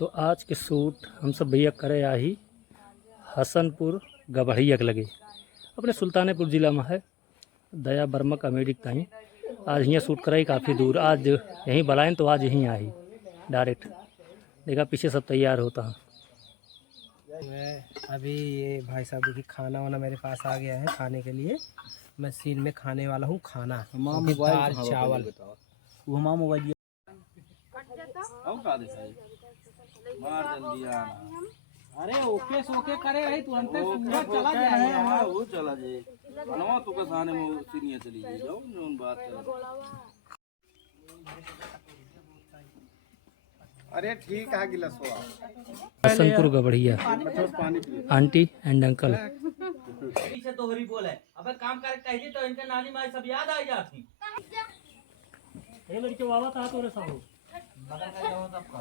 तो आज के शूट हम सब भैया करे आही हसनपुर गबड़िया के लगे अपने सुल्तानपुर ज़िला में है। दया वर्मा कॉमेडी ताई आज यहाँ शूट कराई काफ़ी दूर, आज यहीं बुलाएं तो आज यहीं आई डायरेक्ट। देखा पीछे सब तैयार होता है। अभी ये भाई साहब देखिए खाना वाना मेरे पास आ गया है खाने के लिए। मैं सीन में खाने वाला हूँ खाना, दाल चावल। वो हमारा मोबाइल अरे ओके सोके करे रही तुरंत सूरज चला जाए वो चला जाए बनवा तो कसाने में सीनिया चली जाओ नून बात अरे ठीक है गिलासवा। Hasanpur Gabadiya aunty and uncle. पीछे दोहरी बोल है। अबे काम कर कहिए तो इनके नानी माई सब याद आ जाती। ये लड़के वाला था तो रे साहब मगर का जाओ सबका